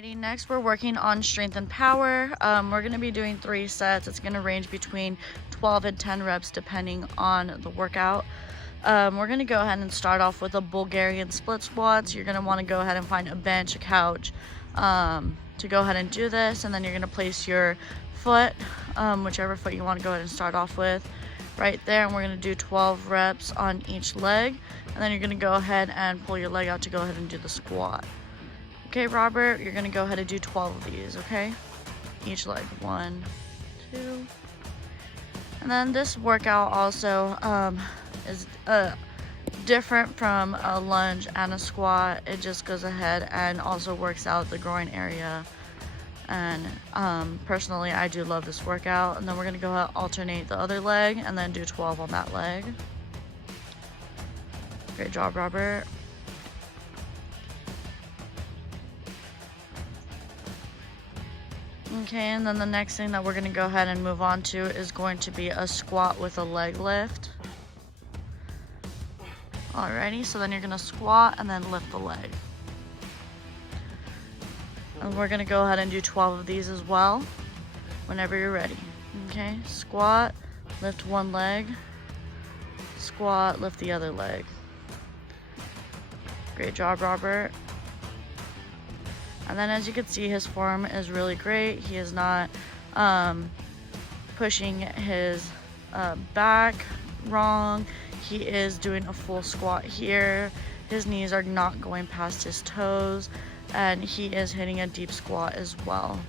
Alrighty, next we're working on strength and power. We're going to be doing 3 sets. It's going to range between 12 and 10 reps depending on the workout. We're going to go ahead and start off with a Bulgarian split squats. You're going to want to go ahead and find a bench, a couch to go ahead and do this, and then you're going to place your foot, whichever foot you want to go ahead and start off with, right there, and we're going to do 12 reps on each leg, and then you're going to go ahead and pull your leg out to go ahead and do the squat. Okay, Robert, you're going to go ahead and do 12 of these, okay? Each leg. 1, 2. And then this workout also is different from a lunge and a squat. It just goes ahead and also works out the groin area. And personally, I do love this workout. And then we're going to go ahead and alternate the other leg and then do 12 on that leg. Great job, Robert. Okay, and then the next thing that we're going to go ahead and move on to is going to be a squat with a leg lift. Alrighty, so then you're going to squat and then lift the leg. And we're going to go ahead and do 12 of these as well, whenever you're ready. Okay, squat, lift one leg, squat, lift the other leg. Great job, Robert. And then as you can see, his form is really great. He is not pushing his back wrong. He is doing a full squat here. His knees are not going past his toes, and he is hitting a deep squat as well.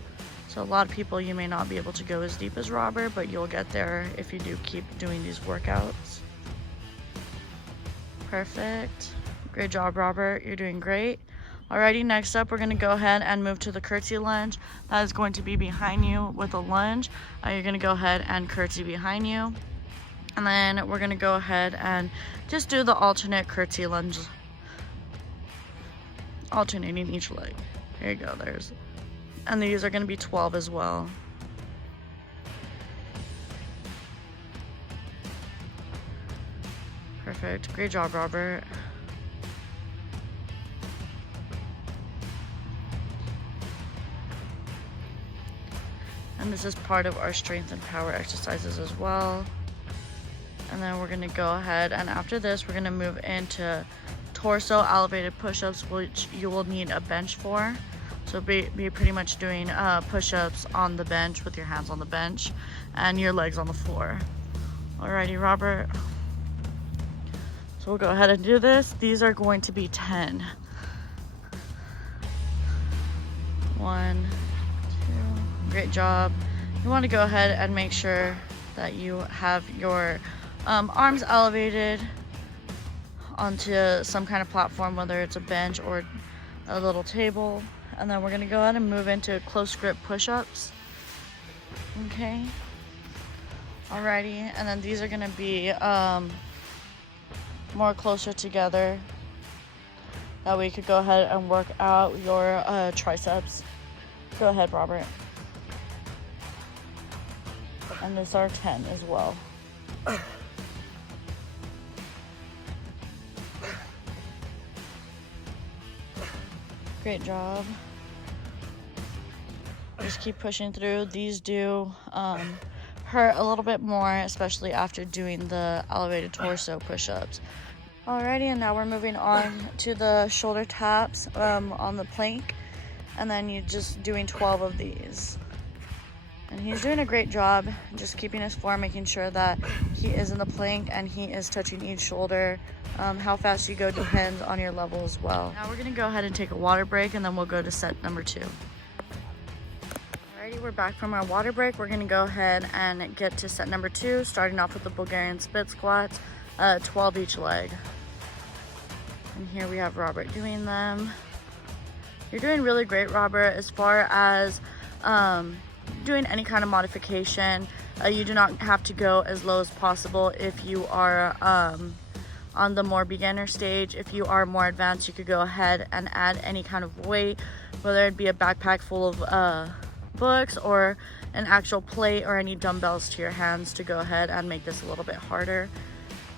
So a lot of people, you may not be able to go as deep as Robert, but you'll get there if you do keep doing these workouts. Perfect. Great job, Robert. You're doing great. Alrighty, next up we're going to go ahead and move to the curtsy lunge. That is going to be behind you with a lunge. You're going to go ahead and curtsy behind you. And then we're going to go ahead and just do the alternate curtsy lunge. Alternating each leg. There you go, there's. And these are going to be 12 as well. Perfect. Great job, Robert. And this is part of our strength and power exercises as well. And then we're going to go ahead, and after this we're going to move into torso elevated push-ups, which you will need a bench for. So be pretty much doing push-ups on the bench with your hands on the bench and your legs on the floor. Alrighty, Robert. So we'll go ahead and do this. These are going to be 10. 1, 2. Great job. You want to go ahead and make sure that you have your arms elevated onto some kind of platform, whether it's a bench or a little table. And then we're going to go ahead and move into close grip push-ups. Okay. Alrighty. And then these are going to be more closer together. That way you could go ahead and work out your triceps. Go ahead, Robert. And these are 10 as well. Great job. Just keep pushing through. These do hurt a little bit more, especially after doing the elevated torso push-ups. Alrighty, and now we're moving on to the shoulder taps on the plank. And then you're just doing 12 of these. And he's doing a great job, just keeping his form, making sure that he is in the plank and he is touching each shoulder. How fast you go depends on your level as well. Now we're going to go ahead and take a water break, and then we'll go to set number 2. Alrighty, we're back from our water break. We're going to go ahead and get to set number 2, starting off with the Bulgarian split squats, 12 each leg. And here we have Robert doing them. You're doing really great, Robert, as far as doing any kind of modification. You do not have to go as low as possible if you are on the more beginner stage. If you are more advanced, you could go ahead and add any kind of weight, whether it be a backpack full of books or an actual plate or any dumbbells to your hands to go ahead and make this a little bit harder.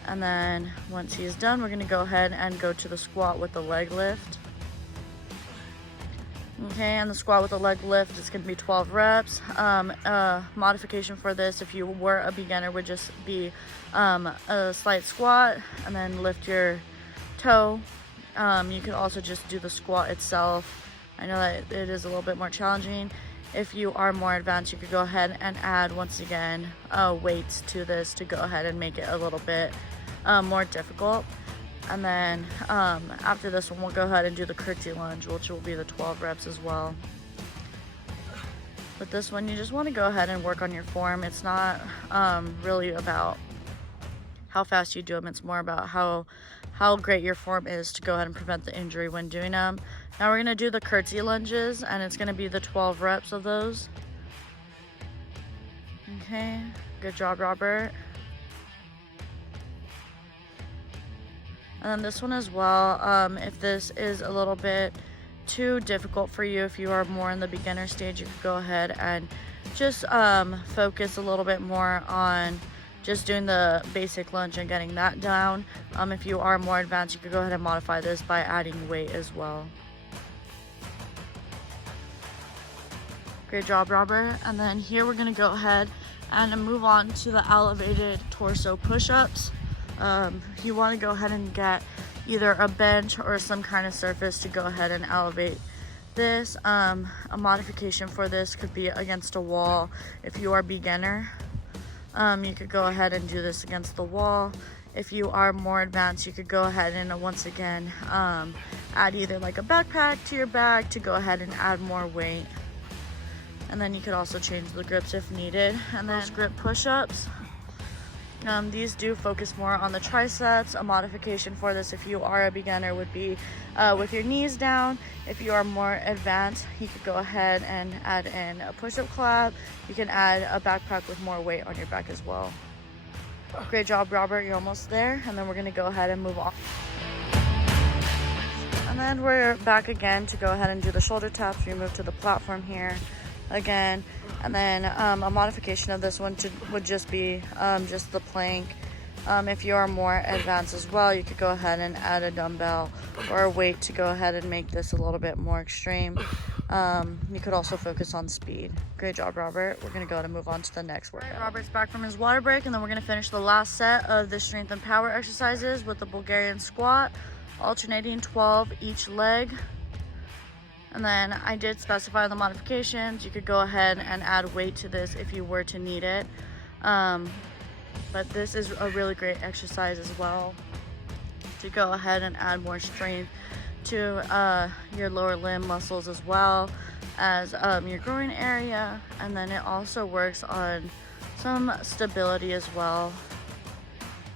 And then once he's done, we're going to go ahead and go to the squat with the leg lift. Okay, and the squat with the leg lift is going to be 12 reps. Modification for this, if you were a beginner, would just be a slight squat and then lift your toe. You could also just do the squat itself. I know that it is a little bit more challenging. If you are more advanced, you could go ahead and add, once again, weights to this to go ahead and make it a little bit more difficult. And then after this one, we'll go ahead and do the curtsy lunge, which will be the 12 reps as well. With this one, you just want to go ahead and work on your form. It's not really about how fast you do them. It's more about how great your form is to go ahead and prevent the injury when doing them. Now we're going to do the curtsy lunges, and it's going to be the 12 reps of those. Okay, good job, Robert. And then this one as well, if this is a little bit too difficult for you, if you are more in the beginner stage, you could go ahead and just focus a little bit more on just doing the basic lunge and getting that down. If you are more advanced, you could go ahead and modify this by adding weight as well. Great job, Robert. And then here we're gonna go ahead and move on to the elevated torso push-ups. You want to go ahead and get either a bench or some kind of surface to go ahead and elevate this. A modification for this could be against a wall. If you are beginner, you could go ahead and do this against the wall. If you are more advanced, you could go ahead and once again add either like a backpack to your bag to go ahead and add more weight. And then you could also change the grips if needed. And then grip push-ups. These do focus more on the triceps. A modification for this, if you are a beginner, would be with your knees down. If you are more advanced, you could go ahead and add in a push-up clap. You can add a backpack with more weight on your back as well. Great job, Robert. You're almost there. And then we're going to go ahead and move on. And then we're back again to go ahead and do the shoulder taps. We move to the platform here again. And then a modification of this one would just be just the plank. If you are more advanced as well, you could go ahead and add a dumbbell or a weight to go ahead and make this a little bit more extreme. You could also focus on speed. Great job, Robert. We're going to go ahead and move on to the next workout. Robert's back from his water break, and then we're going to finish the last set of the strength and power exercises with the Bulgarian squat, alternating 12 each leg. And then I did specify the modifications. You could go ahead and add weight to this if you were to need it. But this is a really great exercise as well to go ahead and add more strength to your lower limb muscles as well as your groin area. And then it also works on some stability as well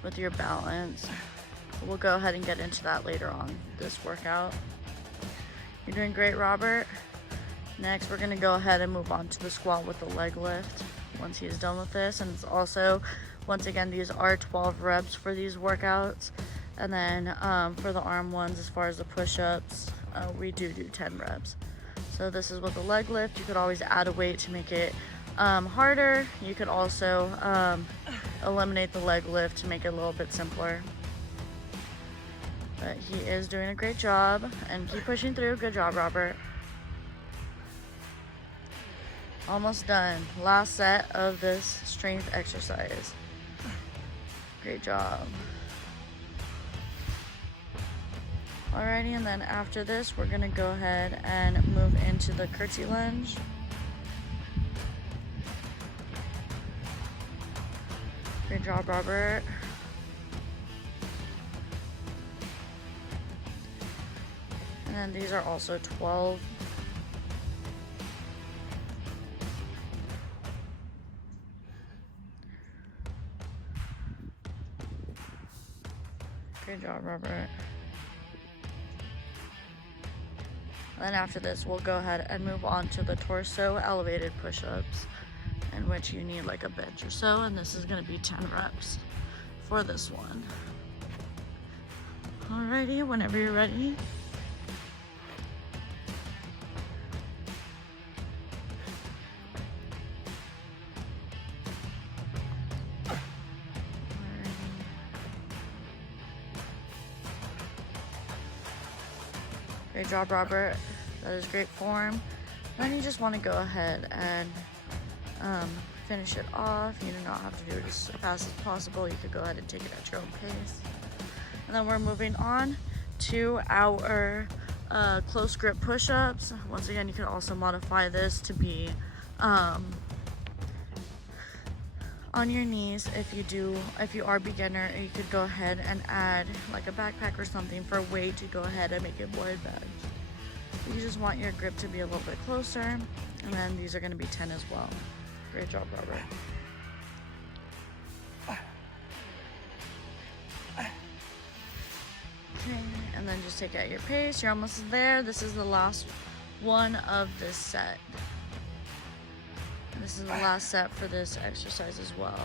with your balance. We'll go ahead and get into that later on this workout. You're doing great, Robert. Next, we're gonna go ahead and move on to the squat with the leg lift once he's done with this. And it's also, once again, these are 12 reps for these workouts. And then for the arm ones, as far as the push-ups, we do 10 reps. So this is with the leg lift. You could always add a weight to make it harder. You could also eliminate the leg lift to make it a little bit simpler. But he is doing a great job, and keep pushing through. Good job, Robert. Almost done. Last set of this strength exercise. Great job. Alrighty, and then after this, we're gonna go ahead and move into the curtsy lunge. Great job, Robert. And these are also 12. Good job, Robert. And then after this, we'll go ahead and move on to the torso elevated push-ups, in which you need like a bench or so, and this is going to be 10 reps for this one. Alrighty, whenever you're ready. Great job, Robert. That is great form. Then you just want to go ahead and finish it off. You do not have to do it as fast as possible. You could go ahead and take it at your own pace. And then we're moving on to our close grip push-ups. Once again, you can also modify this to be on your knees. If you are beginner, you could go ahead and add like a backpack or something for weight to go ahead and make it more advanced. You just want your grip to be a little bit closer, and then these are going to be 10 as well. Great job, Robert. Okay, and then just take it at your pace. You're almost there. This is the last one of this set. And this is the last set for this exercise as well.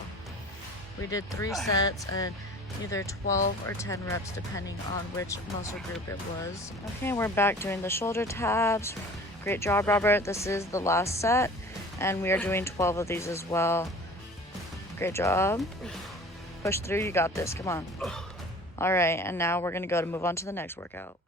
We did 3 sets and either 12 or 10 reps depending on which muscle group it was. Okay, we're back doing the shoulder tabs. Great job, Robert. This is the last set and we are doing 12 of these as well. Great job. Push through, you got this, come on. All right, and now we're gonna go to move on to the next workout.